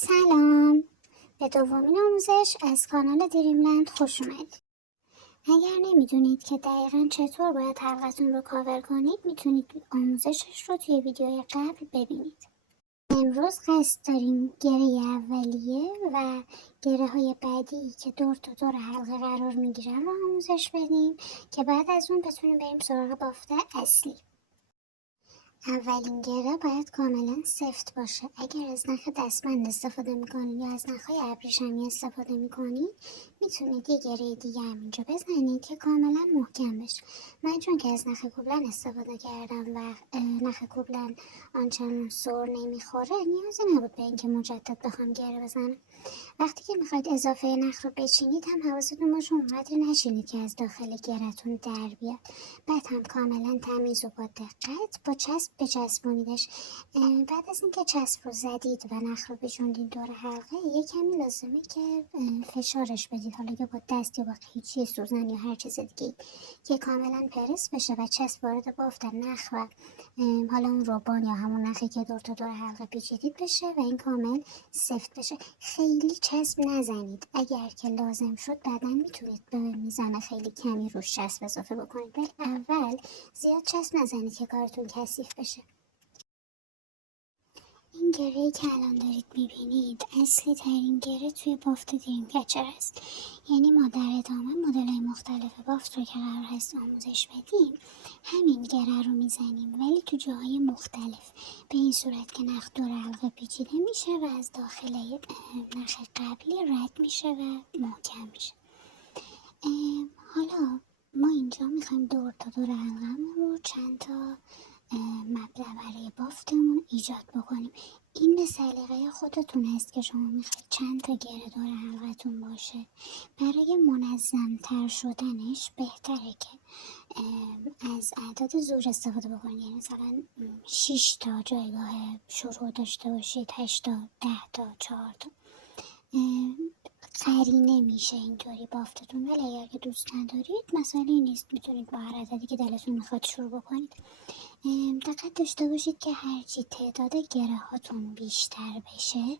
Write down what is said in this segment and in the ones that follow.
سلام، به دومین آموزش از کانال دریملند خوش اومدید. اگر نمیدونید که دقیقا چطور باید حلقتون رو کاور کنید میتونید آموزشش رو توی ویدیوی قبل ببینید. امروز قصد داریم گره اولیه و گره های بعدی که دور تا دور حلقه قرار میگیرن رو آموزش بدیم که بعد از اون بتونیم بریم سراغ بافت اصلی. اولین گره باید کاملا سفت باشه. اگر از نخ دستبند استفاده میکنید یا از نخهای ابریشمی استفاده میکنید میتونید یه گره دیگه هم اینجا بزنید که کاملا محکم بشه. من چون که از نخ کوبلن استفاده کردم و نخ کوبلن آنچنان سر نمیخوره نیازی نبود به اینکه مجدد بخوام گره بزنم. وقتی که میخواید اضافه نخ رو بچینید هم حواستون باشه اونقدر نچینید که از داخل گرهتون در بیاد. بعد هم کاملا تمیز و با دقت با چسب بچسبونیدش. بعد از اینکه چسب رو زدید و نخ رو بچوندید دور حلقه، یه کمی لازمه که فشارش بدید، حالا یا با دست یا با قیچی سوزن یا هر چیز دیگه که کاملا پرس بشه و چسب وارد بافت نخ و حالا اون روبان یا همون نخی که دور تا دور حلقه پیچیدید بشه و این کامل سفت بشه. خیلی چسب نزنید. اگر که لازم شد بعدا میتونید به میزان خیلی کمی روش چسب اضافه بکنید، ولی اول زیاد چسب نزنید که کارتون کثیف بشه. این گره‌ای که الان دارید میبینید اصلی ترین گره توی بافت دریم کچر است. یعنی ما در ادامه مدل‌های مختلف بافت رو که قرار هست آموزش بدیم همین گره رو میزنیم، ولی تو جاهای مختلف، به این صورت که نخ دور حلقه پیچیده میشه و از داخل نخ قبلی رد میشه و محکم میشه. حالا ما اینجا میخوایم دور تا دور حلقه‌مون رو چند تا مبدأ برای بافتمون ایجاد بکنیم. این به سلیقه خودتون هست که شما میخواید چند تا گره دور حلقتون باشه. برای منظم تر شدنش بهتره که از اعداد زور استفاده بکنید. یعنی مثلا 6 تا جایگاه شروع داشته باشید، 8 تا، 10 تا، 4 تا. قرینه میشه اینطوری بافتتون، ولی اگر که دوست ندارید مسئله نیست، میتونید با هر عددی که دلتون میخواد شروع بکنید. دقت داشته باشید که هرچی تعداد گره هاتون بیشتر بشه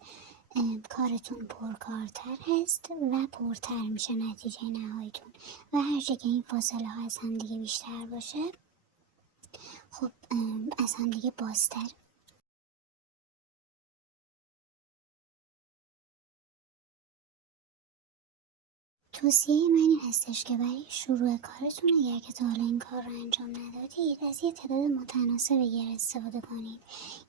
کارتون پرکارتر هست و پرتر میشه نتیجه نهاییتون، و هرچی که این فاصله ها از هم دیگه بیشتر باشه خب از هم دیگه بازتر. توصیه من این هستش که برای شروع کارتون اگر که تا حالا این کار رو انجام ندادید از یه تعداد متناسب گره استفاده کنید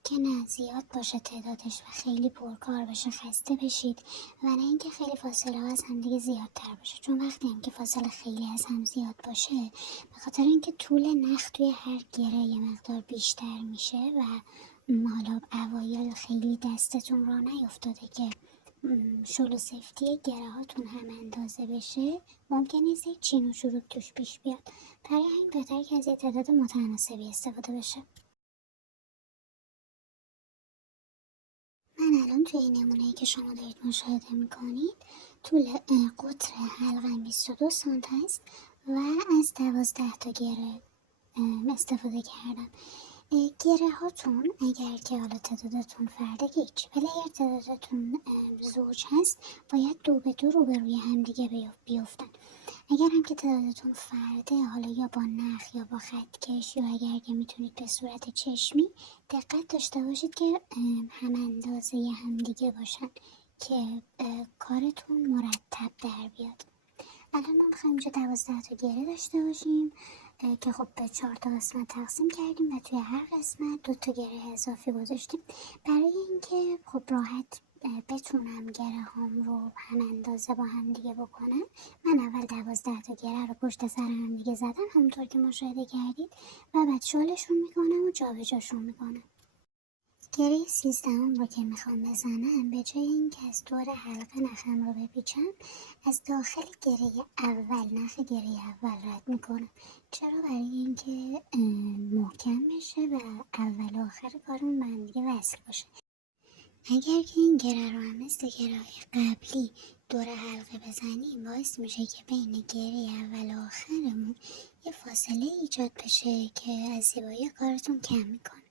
که نه زیاد باشه تعدادش و خیلی پرکار بشه خسته بشید، و نه اینکه خیلی فاصله ها از هم دیگه زیادتر باشه. چون وقتی هم که فاصله خیلی از هم زیاد باشه به خاطر اینکه طول نخ توی هر گره یه مقدار بیشتر میشه و حالا اوایل خیلی دستتون را نیفتاده که شل و سفتی گره هاتون هم اندازه بشه، ممکنه یک چین و چروک توش پیش بیاد. برای همین بهتره که از یه تعداد متناسبی استفاده بشه. من الان توی این نمونه‌ای که شما دارید مشاهده میکنید طول قطر حلقه‌ام 22 سانت است و از 12 تا گره استفاده کردم. گره هاتون اگر که حالا تعدادتون فرده که هیچ، ولی اگر تعدادتون زوج هست باید دو به دو روبروی هم دیگه بیفتن. اگر هم که تعدادتون فرده، حالا یا با نخ یا با خطکش یا اگر که میتونید به صورت چشمی، دقت داشته باشید که هم اندازه هم دیگه باشن که کارتون مرتب در بیاد. الان ما میخوایم اینجا 12 تا گره داشته باشیم که خب به 4 تا قسمت تقسیم کردیم و توی هر قسمت 2 تا گره اضافی گذاشتیم برای اینکه خب راحت بتونم گره هام رو هم اندازه با هم دیگه بکنم. من اول 12 تا گره رو پشت سر هم دیگه زدم همونطور که مشاهده کردید و بعد شلشون میکنم و جابجاشون میکنم. گره 13 رو که میخوام بزنم، به جای اینکه از دور حلقه نخم رو بپیچم از داخل گره اول نخ گره اول رد میکنم. چرا؟ برای اینکه محکم بشه و اول و آخر کارم به هم دیگه وصل باشه. اگر که این گره رو هم مثل گره قبلی دور حلقه بزنیم باعث میشه که بین گره اول و آخرمون یه فاصله ایجاد بشه که از زیبایی کارتون کم میکنه.